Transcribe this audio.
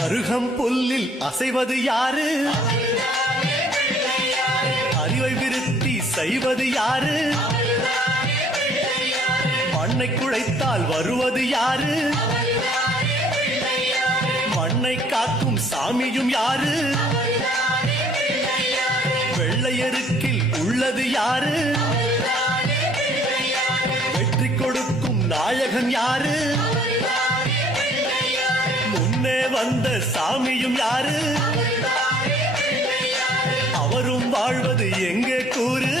அருகம் புல்லில் அசைவது யாரு? அறிவை விருத்தி செய்வது யாரு? மண்ணை குழைத்தால் வருவது யாரு? மண்ணை காக்கும் சாமியும் யாரு? வெள்ளையருக்கில் உள்ளது யாரு? வெற்றி கொடுக்கும் நாயகன் யாரு? முன்னே வந்த சாமியும் யாரு? அவரும் வாழ்வது எங்கே கூறு?